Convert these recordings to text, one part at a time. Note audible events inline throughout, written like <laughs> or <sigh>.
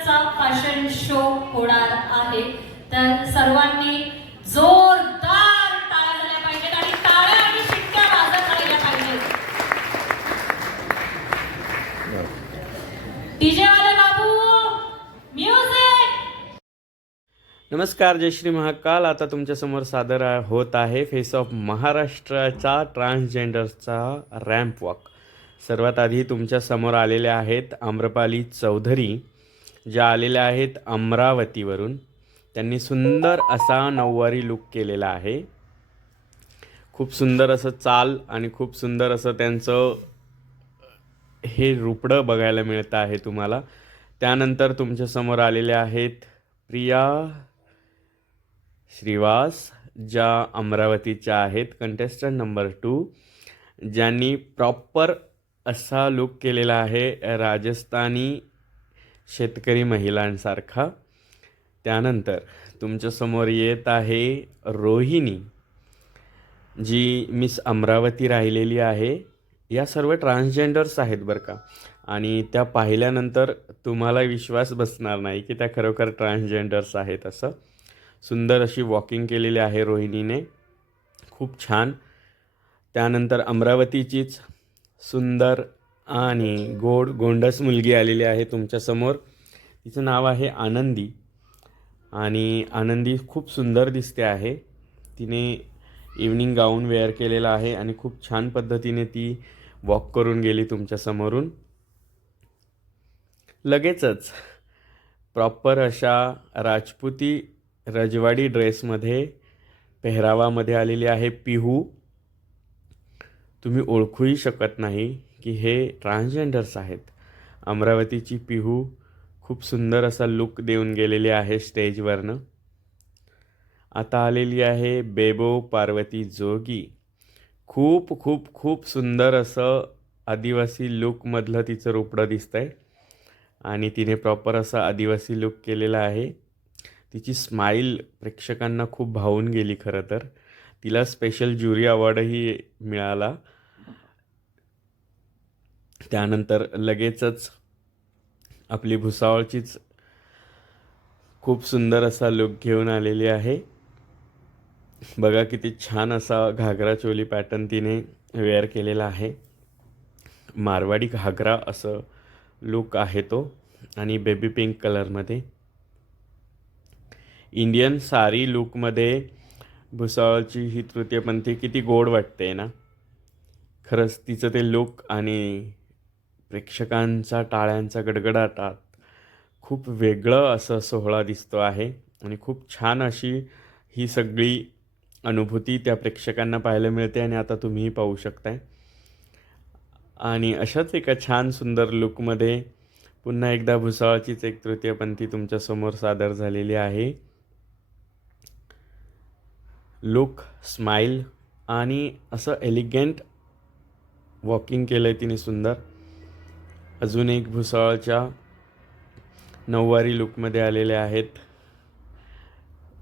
प्रकारचा fashion show होणार आहे. तर सर्वांनी जोरदार टाळ्या झाल्या पाहिजेत आणि टाळ्या आणि शिट्ट्या वाजत राहिल्या पाहिजेत. डीजे वाले बाबू म्युझिक नमस्कार जय श्री महाकाल. आता तुमच्यासमोर सादर होत आहे फेस ऑफ महाराष्ट्राचा ट्रान्सजेंडरचा रॅम्प वॉक सर्वात आधी तुमच्यासमोर आलेल्या आहेत आम्रपाली चौधरी. ज्या आलेल्या आहेत अमरावतीवरून. त्यांनी सुंदर असा नऊवारी लुक केलेला आहे. खूप सुंदर असं चाल आणि खूप सुंदर असं त्यांचं हे रुपडं बघायला मिळतं आहे तुम्हाला. त्यानंतर तुमच्यासमोर आलेले आहेत प्रिया श्रीवास ज्या अमरावतीच्या आहेत कंटेस्टंट नंबर टू ज्यांनी प्रॉपर असा लुक केलेला आहे राजस्थानी शेतकरी महिलांसारखा. त्यानंतर तुमच्यासमोर येत आहे रोहिणी जी मिस अमरावती राहिलेली आहे. या सर्व ट्रान्सजेंडर्स आहेत बरं का. आणि त्या पाहिल्यानंतर तुम्हाला विश्वास बसणार नाही की त्या खरोखर ट्रान्सजेंडर्स आहेत असं. सुंदर अशी वॉकिंग केलेली आहे रोहिणीने. खूप छान. त्यानंतर अमरावतीचीच सुंदर आणि गोड गोंडस मुलगी आलेली आहे तुमच्यासमोर तिचं नाव आहे आनंदी. आणि आनंदी खूप सुंदर दिसते आहे. तिने इव्हनिंग गाऊन वेअर केलेला आहे आणि खूप छान पद्धतीने ती वॉक करून गेली तुमच्यासमोरून लगेचच प्रॉपर अशा राजपुती रजवाडी ड्रेसमध्ये पेहरावामध्ये आलेली आहे पिहू. तुम्ही ओळखूही शकत नाही. की हे ट्रान्सजेंडर्स आहेत. अमरावतीची पिहू खूप सुंदर असा लुक देऊन गेलेली आहे स्टेजवरनं आता आलेली आहे बेबो पार्वती जोगी. खूप खूप खूप सुंदर असं आदिवासी लुकमधलं तिचं रुपडं आहे आणि तिने प्रॉपर असा आदिवासी लुक केलेला आहे. तिची स्माईल प्रेक्षकांना खूप भावून गेली खरं तर. तिला स्पेशल ज्युरी अवॉर्डही मिळाला. त्यानंतर लगेचच आपली भुसावळचीच खूप सुंदर असा लुक घेऊन आलेली आहे. बघा किती छान असा घागरा चोली पॅटर्न तिने वेअर केलेला आहे. मारवाडी घागरा असं लुक आहे तो आणि बेबी पिंक कलरमध्ये इंडियन सारी लुकमध्ये भुसावळची ही तृतीयपंथी किती गोड वाटते ना. खरंच तिचं ते लुक आणि प्रेक्षकांचा टाळ्यांचा गडगडाटात खूप वेगळं असं सोहळा दिसतो आहे आणि खूप छान अशी ही सगळी अनुभूती त्या प्रेक्षकांना पाहायला मिळते आणि आता तुम्हीही पाहू शकताय. आणि अशाच एका छान सुंदर लुकमध्ये पुन्हा एकदा भुसावळचीच एक तृतीयपंथी तुमच्यासमोर सादर झालेली आहे. लुक स्माईल आणि असं एलिगंट वॉकिंग केलं आहे तिने सुंदर. अजून एक भुसावळच्या नऊवारी लुकमध्ये आलेले आहेत.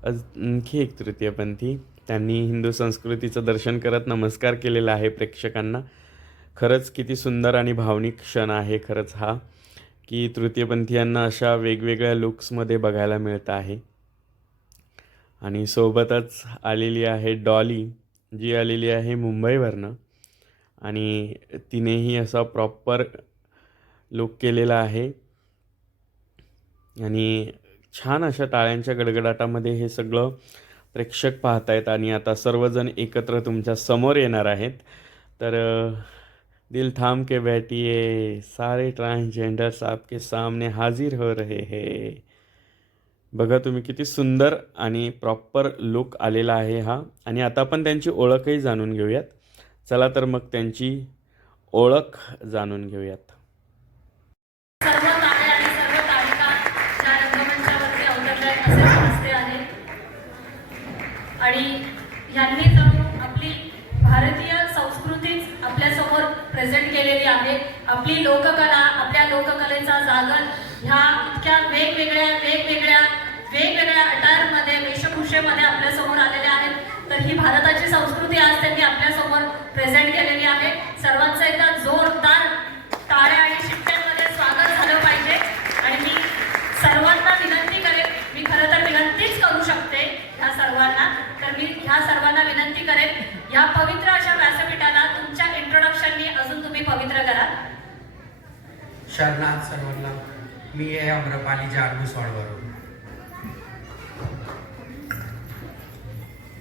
अज आणखी एक तृतीयपंथी त्यांनी हिंदू संस्कृतीचं दर्शन करत नमस्कार केलेला आहे प्रेक्षकांना. खरंच किती सुंदर आणि भावनिक क्षण आहे खरंच हा की तृतीयपंथीयांना अशा वेगवेगळ्या लुक्समध्ये बघायला मिळत आहे. आणि सोबतच आलेली आहे डॉली जी आलेली आहे मुंबईवरनं. आणि तिनेही असा प्रॉपर लोक केलेला आहे. आणि छान अशा टाळ्यांच्या गडगडाटामध्ये हे सगळं प्रेक्षक पाहतायत आहेत आणि आता सर्वजण एकत्र तुमच्यासमोर येणार आहेत. तर दिल थाम के बैठिए सारे ट्रान्सजेंडर्स आपके सामने हाजिर हो रहे हे. बघा तुम्ही किती सुंदर आणि प्रॉपर लुक आलेला आहे हा. आणि आता आपण त्यांची ओळखही जाणून घेऊयात. चला तर मग त्यांची ओळख जाणून घेऊयात. आपली लोककला आपल्या लोककलेचा जागर ह्या इतक्या वेगवेगळ्या वेगवेगळ्या वेगवेगळ्या अटारमध्ये वेशभूषेमध्ये आपल्यासमोर आलेल्या आहेत. तर ही भारताची संस्कृती आज त्यांनी आपल्यासमोर प्रेझेंट केलेली आहे. सर्वांचं एकदा जोरदार टाळ्या आणि शिट्ट्यांमध्ये स्वागत झालं पाहिजे. आणि मी सर्वांना विनंती करेन मी खरं तर विनंतीच करू शकते ह्या सर्वांना. तर मी ह्या सर्वांना विनंती करेन या पवित्र अशा व्यासपीठाला तुमच्या इंट्रोडक्शननी अजून तुम्ही पवित्र करा. शरणात सर्वांना मी आहे अम्रपाली जानभुसवाडवरून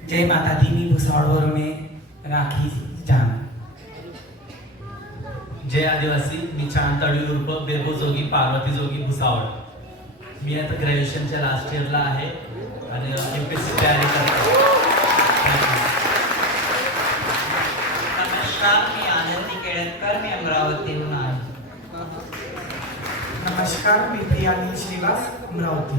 जय माता दी मी भुसावळवरून आहे राखी जान जय आदिवासी मी चांद तळी उर्फ बेबो जोगी पार्वती जोगी भुसावळ. मी आता ग्रॅज्युएशनच्या लास्ट इयरला आहे आणि एम पी सी तयारी करतो नमस्कार मी आनंदी केळकर मी अमरावतीहून. आहे नमस्कार मी प्रियानी श्रीवास अमरावती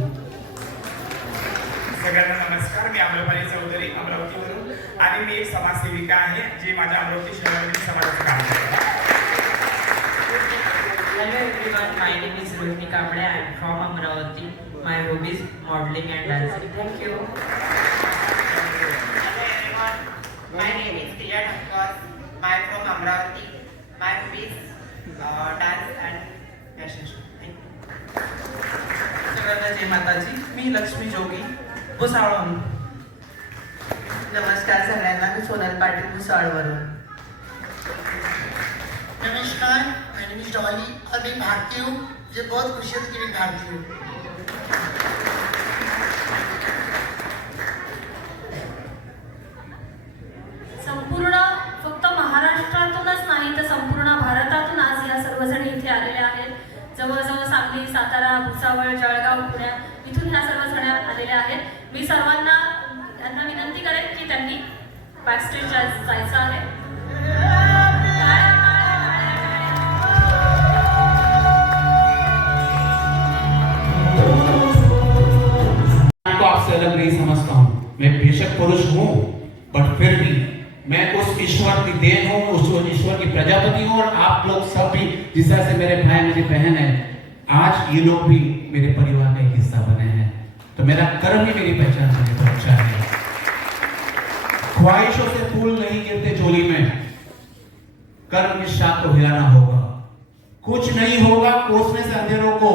सगळ्यांना नमस्कार मी अमरपाली चौधरी अमरावतीवरून आणि मी एक समाजसेविका आहे जी माझ्या अमरावती शहरामध्ये समाजाचं काम करते Hello everyone, my name is Rohini Kamble. I am from Amravati. My hobby is modeling and dancing. Thank you. Hello everyone, my name is Priya Thakkar. जय माताजी मी लक्ष्मी जोगी भुसावळहून नमस्कार सगळ्यांना मी सोनल पाटील भुसावळवरून. नमस्कार मैं डॉली और मैं भारतीय हूँ मुझे बहुत खुशी होती है कि मैं भारतीय हूँ. सातारा, भुसावळ, जळगाव, पुण्या, इथून ह्या सर्व जण आलेल्या आहेत. मी सर्वांना त्यांना विनंती करेन की त्यांनी बॅकस्टेज जायचं आहे. अलग नहीं समझता हूँ। मैं बेशक पुरुष हूँ बट फिर भी मैं उस ईश्वर की देन हूँ, उस ईश्वर की प्रजापति हूँ, और आप लोग सब भी जिस तरह से मेरे भाई मेरी बहन है आज ये लोग भी मेरे परिवार का हिस्सा बने हैं। तो मेरा कर्म ही मेरी पहचान मुझे तो अच्छा है। ख्वाहिशों से फूल नहीं गिरते चोली में। कर्म निष्ठा को हिलाना होगा। कुछ नहीं होगा, कोसने से अंधेरों को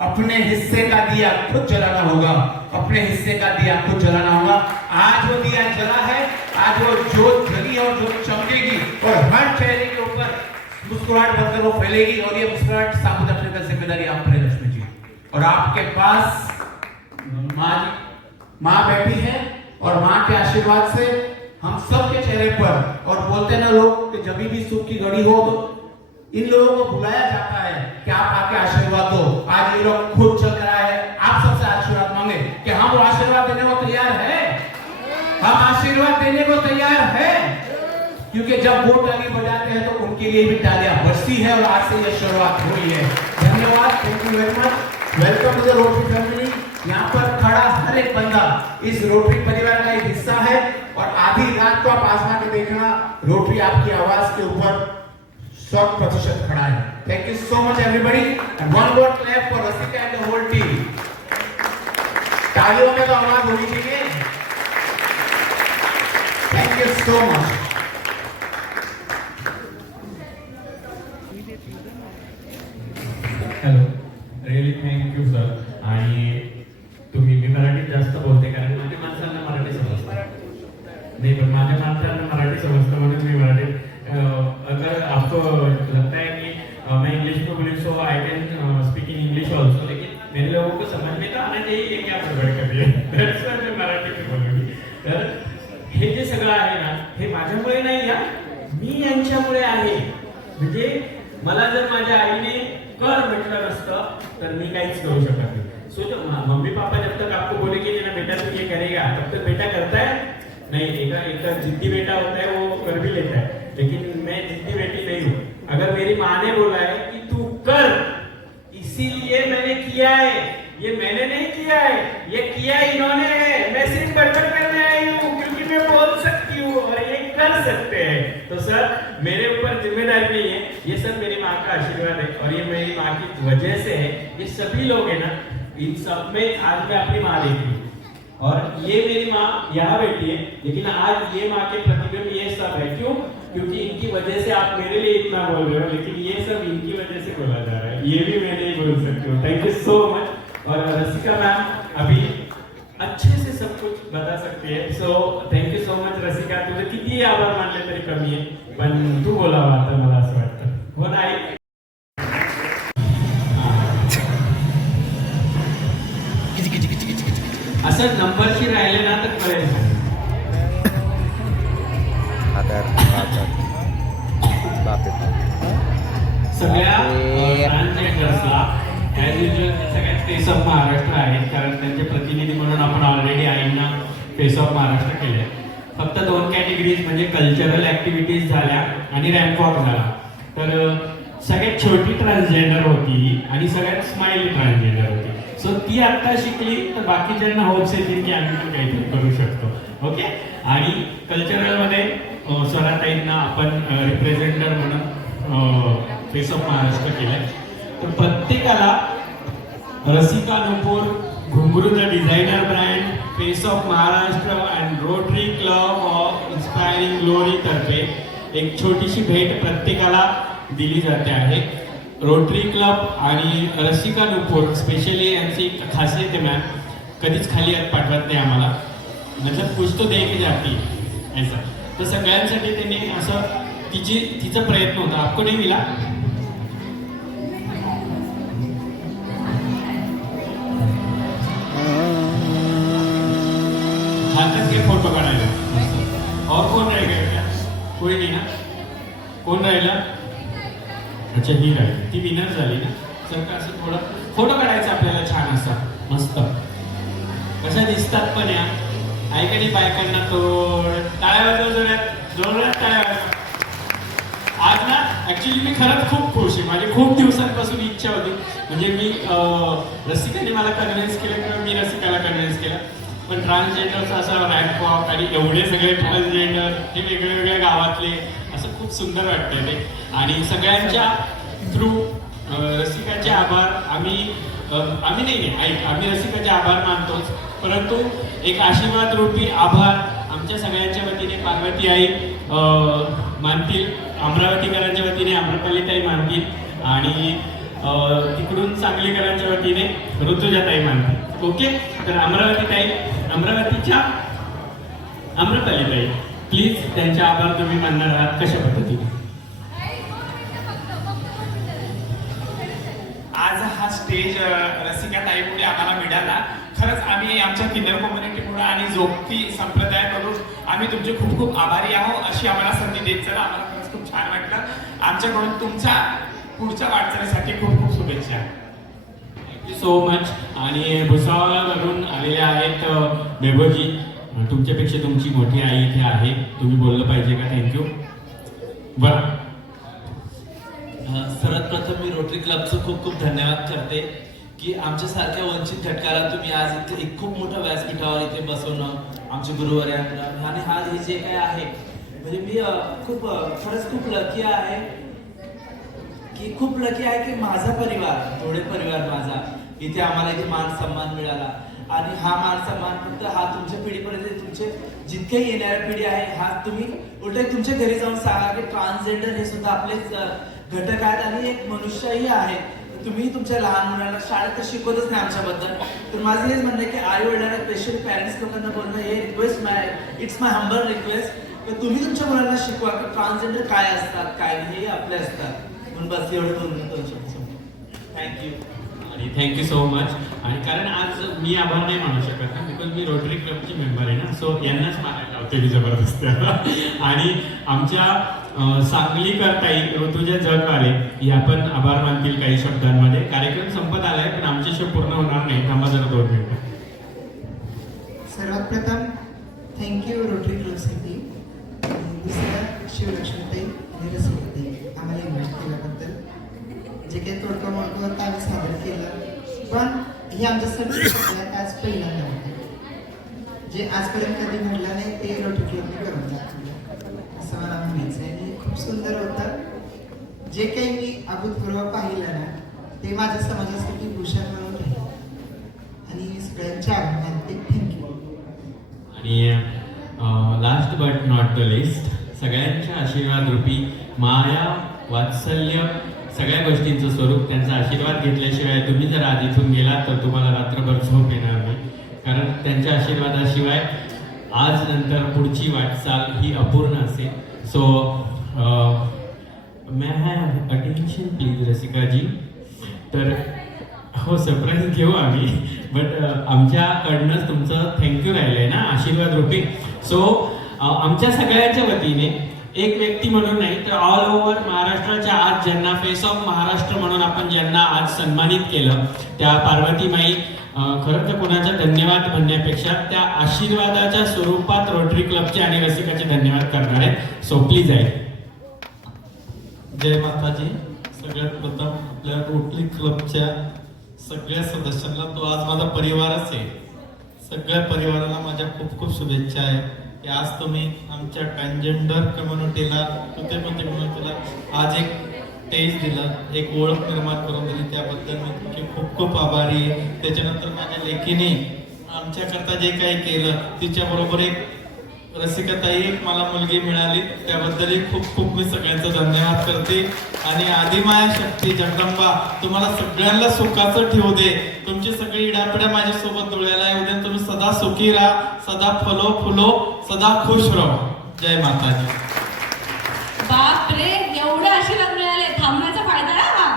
अपने हिस्से का दिया, खुद जलाना होगा। अपने हिस्से का दिया, खुद जलाना होगा। आज वो दिया जला है, आज वो जोत जली और जोत चमकेगी। और हर चेहरे के ऊपर मुस्कुराहट बनकर वो फैलेगी और ये मुस्कुराहट साबुत रखने का ज़िम्मेदारी आप पर लक्ष्मी जी। और आपके पास माँ जी, माँ बैठी है और माँ के आशीर्वाद से हम सबके चेहरे पर, और बोलते ना लोग कि जब भी सुख की घड़ी हो तो इन लोगों को बुलाया जाता है कि आप आके आशीर्वाद दो। आज ये लोग खुद चल कर आए हैं। आप सबसे आशीर्वाद मांगे कि हम आशीर्वाद देने को तैयार है। हम आशीर्वाद देने को तैयार है। क्योंकि जब वो टाली बजाते हैं तो उनके लिए भी तालियाँ बजती है और आज से ये शुरुआत हुई है। धन्यवाद। Thank you very much welcome to the Rotary family यहाँ पर खड़ा हर एक बंदा इस रोटरी परिवार का एक हिस्सा है और आधी रात को आप आसमान के देखना रोटरी आपकी आवाज़ के ऊपर सौ प्रतिशत खड़ा है। Thank you so much everybody one more clap for Rasika and the whole team तालियों में तो आवाज़ होनी चाहिए। Thank you so much Marathi तर हे जे सगळं आहे ना हे माझ्यामुळे नाही या मी यांच्यामुळे आहे. म्हणजे मला जर माझ्या आईने कर म्हटलं नसतं तर मी काहीच करू शकत नाही. सो मम्मी पापा जब तक आपको बोले कि ना बेटा तू ये करेगा तब तक बेटा करता है? नहीं एक एक जिद्दी बेटा होता है वो कर भी लेता है. लेकिन मैं जिद्दी बेटी नहीं हूँ. अगर मेरी माँ ने बोला है कि तू कर इसीलिए मैंने किया है। ये मैंने नहीं किया है, ये किया इन्होंने है। मैं सिर्फ़ बर्तन करने आई हूँ, क्योंकि मैं बोल सकती हूँ और ये कर सकते हैं। तो सर, मेरे ऊपर ज़िम्मेदारी नहीं है। ये सब मेरी माँ का आशीर्वाद है और ये मेरी माँ की वजह से है। ये सभी लोग है ना, इन सब में आज मैं अपनी माँ देखी हूँ और ये मेरी माँ यहाँ बैठी है, लेकिन आज ये माँ के प्रतिबिंब ये सब है। क्यों? क्योंकि इनकी वजह से आप मेरे लिए इतना बोल रहे हो, लेकिन ये सब इनकी वजह से बोला जा रहा है। ये भी मैं नहीं बोल सकती हूँ। थैंक यू सो मच और रसिका मैम अभी अच्छे से सब कुछ बता सकते हैं। So thank you so much Rasika. तुझे किती आभार मानले तरी कमी आहे पण तू बोलावा आता मला असं वाटतं। हो नाही असं नंबरशी राहिले ना तर कळेल. सगळ्या ॲज युजल सगळ्यात फेस ऑफ महाराष्ट्र आहेत कारण त्यांचे प्रतिनिधी म्हणून आपण ऑलरेडी आईंना फेस ऑफ महाराष्ट्र केले फक्त दोन कॅटेगरीज म्हणजे कल्चरल ॲक्टिव्हिटीज झाल्या आणि रॅम्पवॉक झाला. तर सगळ्यात छोटी ट्रान्सजेंडर होती आणि सगळ्यात स्माइल ट्रान्सजेंडर होती. सो ती आत्ता शिकली तर बाकीच्यांना होप्स येतील की आम्ही पण काहीतरी करू शकतो. ओके आणि कल्चरलमध्ये स्वराताईंना आपण रिप्रेझेंटर म्हणून फेस ऑफ महाराष्ट्र केलंय. तर प्रत्येकाला Rasika Nupur Ghungroo the designer brand face of Maharashtra and Rotary club of inspiring glory तर्फे एक छोटीशी भेट प्रत्येकाला दिली जाते आहे. रोटरी क्लब आणि रसिका नुपूर स्पेशली यांची खासियत आहे मॅम कधीच खाली हात पाठवत नाही आम्हाला. मतलब कुछ तो दे की जाती ऐसा. तर सगळ्यांसाठी त्यांनी असं तिची तिचा प्रयत्न होता. आपको नाही मिला फोटो काढायला. और कोण रह गया क्या कोई नाही ना? कोण राहिला? अच्छा ही राहिली. ती विनर झाली ना? सर का असं थोडं फोटो काढायचा आपल्याला छान असा. मस्त. कशा दिसतात पण या. ऐकणी बायकांना तोड. टाळ्या वाजव जोरात जोरात टाळ्या वाजव आज ना ऍक्च्युली मी खरंच खूप खुश आहे. माझी खूप दिवसांपासून इच्छा होती. म्हणजे मी अं, रसिकाने मला कन्व्हिन्स केलं किंवा मी रसिकाला कन्व्हिन्स केला. पण ट्रान्सजेंडरचं असं रॅम्प आणि एवढे सगळे ट्रान्सजेंडर हे वेगळ्या वेगळ्या गावातले असं खूप सुंदर वाटतंय ते. आणि सगळ्यांच्या थ्रू रसिकाचे आभार आम्ही आम्ही नाही ऐक आम्ही रसिकाचे आभार मानतोच. परंतु एक आशीर्वाद रूपी आभार आमच्या सगळ्यांच्या वतीने पार्वती आई मानतील अमरावतीकरांच्या वतीने अमरपालीताई मानतील आणि तिकडून सांगलीकरांच्या वतीने ऋतुजाताई मानतील. ओके? तर अमरावतीताई अमरावतीच्या अमृतालीबाई प्लीज त्यांचे आभार तुम्ही मानणार आहात कशा पद्धतीने? आज हा स्टेज रसिका ताईमुळे आम्हाला मिळाला. खरंच आम्ही आमच्या किन्नर कम्युनिटीमुळे आणि जोगती संप्रदायाकडून आम्ही तुमचे खूप खूप आभारी आहोत अशी आम्हाला संधी देत चला. आम्हाला खरंच खूप छान वाटलं. आमच्याकडून तुमच्या पुढच्या वाटचालीसाठी खूप खूप शुभेच्छा. थँक्यू सो मच आणि भुसावळवरून आलेले आहेत वैभवजी तुमच्यापेक्षा तुमची मोठी आई इथे आहे. तुम्ही बोललं पाहिजे का? थँक्यू बरं. सर्वात प्रथम मी रोटरी क्लबचं खूप खूप धन्यवाद करते की आमच्यासारख्या वंचित घटकाला तुम्ही आज इथे एक खूप मोठ्या व्यासपीठावर इथे बसवणं आमचे गुरुवर्यांना आणि हा हे जे काय आहे म्हणजे मी खूप खरंच खूप लकी आहे. की खूप लकी आहे की माझा परिवार थोडे परिवार माझा इथे आम्हाला इथे मान सन्मान मिळाला. आणि हा मान सन्मान फक्त हा तुमच्या पिढीपर्यंत तुमचे जितके येणाऱ्या पिढी आहे हा तुम्ही उलट तुमच्या घरी जाऊन सांगा की ट्रान्सजेंडर हे सुद्धा आपलेच घटक आहेत आणि एक मनुष्यही आहे. तुम्ही तुमच्या लहान मुलांना शाळेत तर शिकवतच नाही आमच्याबद्दल. तर माझं हेच म्हणणं आहे की आई वडिलांना स्पेशली पॅरेंट्स लोकांना बोलणं हे request my it's my humble request तर तुम्ही तुमच्या मुलांना शिकवा की ट्रान्सजेंडर काय असतात काय हे आपले असतात. म्हणून बस एवढं बोलणं दोन शब्द थँक्यू आणि थँक्यू सो मच आणि कारण आज मी आभार नाही मानू शकत ना बिकॉज मी रोटरी क्लबची मेंबर आहे ना सो यांनाच मानायला लावते मी जबरदस्त. <laughs> आणि आमच्या अं, सांगलीकर ताई ऋतुजा जगवाले या पण आभार मानतील काही शब्दांमध्ये. कार्यक्रम संपत आलाय पण आमचे शो पूर्ण होणार नाही थांबा जरा दोन मिनिटं. सर्वात प्रथम थँक्यू रोटरी क्लबसाठी आणि दुसरं शिवलक्ष्मीताई आणि जे काही तोडकं मोडकं आम्ही सादर केलं. पण हे आमच्यासाठी सगळ्यात आज पहिल्यांदा होतं. जे आजपर्यंत कधी घडलं नाही ते रोटी क्लबने करून दाखवलं. असं मला म्हणायचं आहे आणि खूप सुंदर होतं. जे काही मी अभूतपूर्व पाहिलं ना ते माझ्या समाजासाठी भूषण म्हणून राहील. आणि सगळ्यांच्या आगमनात थँक्यू आणि last but not the list सगळ्यांच्या आशीर्वाद रूपी माया वात्सल्य सगळ्या गोष्टींचं स्वरूप त्यांचा आशीर्वाद घेतल्याशिवाय तुम्ही जर आज इथून गेलात तर तुम्हाला रात्रभर झोप येणार नाही. कारण त्यांच्या आशीर्वादाशिवाय आज नंतर पुढची वाटचाल ही अपूर्ण असेल. So may have attention please रसिकाजी? तर हो सरप्राईज घेऊ आम्ही. बट uh, आमच्याकडनंच तुमचं थँक्यू राहिलं आहे ना आशीर्वाद रूपी. सो uh, आमच्या सगळ्यांच्या वतीने एक व्यक्ती म्हणून नाही तर ऑल ओव्हर महाराष्ट्राच्या आज ज्यांना फेस ऑफ महाराष्ट्र म्हणून आपण ज्यांना आज सन्मानित केलं त्या पार्वतीमाई खरं तर कोणाचा धन्यवाद म्हणण्यापेक्षा त्या आशीर्वादाच्या स्वरूपात रोटरी क्लबचे आणि रसिकाचे धन्यवाद करणार आहेत सोपली जाईल. जय माताजी. सगळ्यात प्रथम आपल्या रोटरी क्लबच्या सगळ्या सदस्यांना तो आज माझा परिवारच आहे. सगळ्या परिवाराला माझ्या खूप खूप शुभेच्छा आहे. की आज तुम्ही आमच्या ट्रान्सजेंडर कम्युनिटीला म्हणून कम्युनिटीला आज एक टेस्ट दिलं एक ओळख निर्माण करून दिली त्याबद्दल मी तुमचे खूप खूप आभारी. आहे त्याच्यानंतर माझ्या लेखीने आमच्याकरता जे काही केलं तिच्याबरोबर एक रसिकाताई मला मुलगी मिळाली. त्याबद्दलही खूप खूप मी सगळ्यांचा धन्यवाद करते. आणि आदिमाया शक्ती जगदंबा तुम्हाला सगळ्यांना सुखाचं ठेवू दे. तुमची सगळी इडापिडा माझ्यासोबत डोळ्याला येऊ दे. तुम्ही सदा सुखी राहा सदा फलो फुलो सदा खुश राहो. जय माताजी. बाप रे एवढे आशीर्वाद मिळाले थांबण्याचा फायदा आहे हा.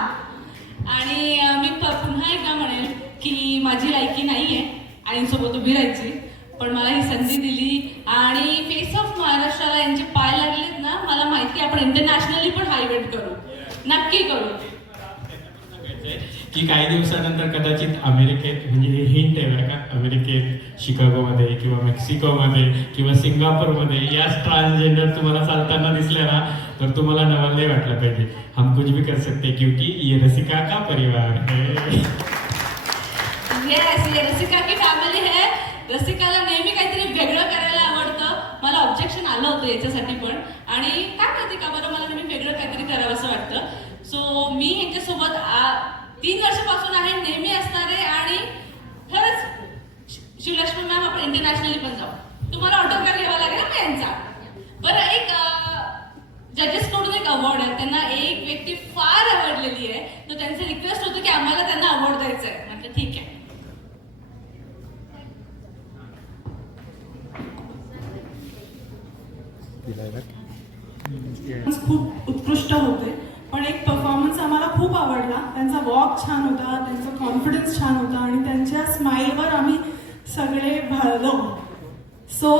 आणि मी पुन्हा एकदा म्हणेल की माझी लायकी नाहीये. आईंसोबत उभी राहायची. पण मला ही संधी दिली. आणि फेस ऑफ महाराष्ट्राला यांचे पाय लागलेत ना मला माहिती आपण इंटरनॅशनली पण हा इव्हेंट करू नक्की करू. की काही दिवसानंतर कदाचित अमेरिकेत म्हणजे हे हिंट आहे बरं का अमेरिकेत शिकागोमध्ये किंवा मेक्सिकोमध्ये किंवा सिंगापूरमध्ये याच ट्रान्सजेंडर तुम्हाला चालताना दिसल्या ना तर तुम्हाला नवल नाही वाटलं पाहिजे. हम कुछ भी कर सकते क्योंकि ये रसिका का परिवार है. येस ये रसिका की रसिकाला नेहमी काहीतरी वेगळं करायला आवडतं. मला ऑब्जेक्शन आलं होतं याच्यासाठी पण. आणि काय माहिती का बरं मला नेहमी वेगळं काहीतरी करावं असं वाटतं. सो मी ह्यांच्यासोबत तीन वर्षापासून आहे नेहमी असणार आहे आणि खरंच शि- शिवलक्ष्मी मॅम आपण इंटरनॅशनली पण जाऊ. तुम्हाला ऑटोग्राफ घ्यावा लागेल ना यांचा? बरं एक जजेसकडून एक अवॉर्ड आहे. त्यांना एक व्यक्ती फार आवडलेली आहे. तर त्यांचं रिक्वेस्ट होतं की आम्हाला त्यांना अवॉर्ड द्यायचा आहे म्हटलं ठीक आहे खूप उत्कृष्ट होते पण एक परफॉर्मन्स आम्हाला खूप आवडला छान होता त्यांचा कॉन्फिडन्स छान होता आणि त्यांच्या स्माईलवर आम्ही सगळे भरलो so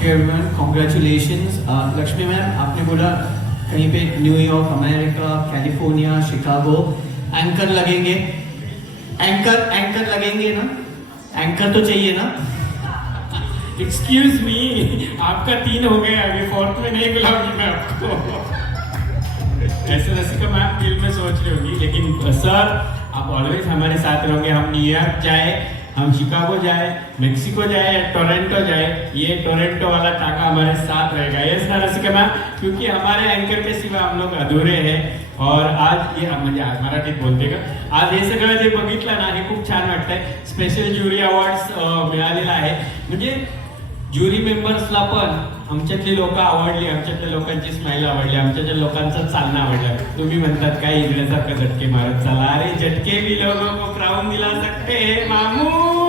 thank you everyone congratulations Lakshmi ma'am आपने बोला कहीं पे New York America California Chicago anchor लगेंगे। एंकर एंकर लगेंगे ना? एंकर तो चाहिए ना? एक्सक्यूज मी आपका तीन हो गया अभी फोर्थ में नहीं बुलाऊँगी मैं आपको। ऐसे रसिका मैम दिल में सोच रही होगी, लेकिन सर आप ऑलवेज हमारे साथ रहोगे, हम न्यूयॉर्क जाए हम शिकागो जाए, मेक्सिको जाए या टोरेंटो जाए, ये टोरेंटो वाला टाका हमारे साथ रहेगा। ये ना रसिका मैम क्योंकि हमारे एंकर के सिवा हम लोग अधूरे हैं और आज ये म्हणजे आज मराठीत बोलते का। आज हे सगळं जे बघितलं ना, हे खूप छान वाटतंय. स्पेशल ज्युरी अवॉर्ड्स मिळालेला आहे. म्हणजे ज्युरी मेंबर्सला पण आमच्यातली लोक आवडली आमच्यातल्या लोकांची स्माईल आवडली आमच्यातल्या लोकांचं चालणं आवडलं. तुम्ही म्हणतात काय इकड्यासारखं झटके मारत चाला. अरे झटके मी लोक को दिला सकते मामू!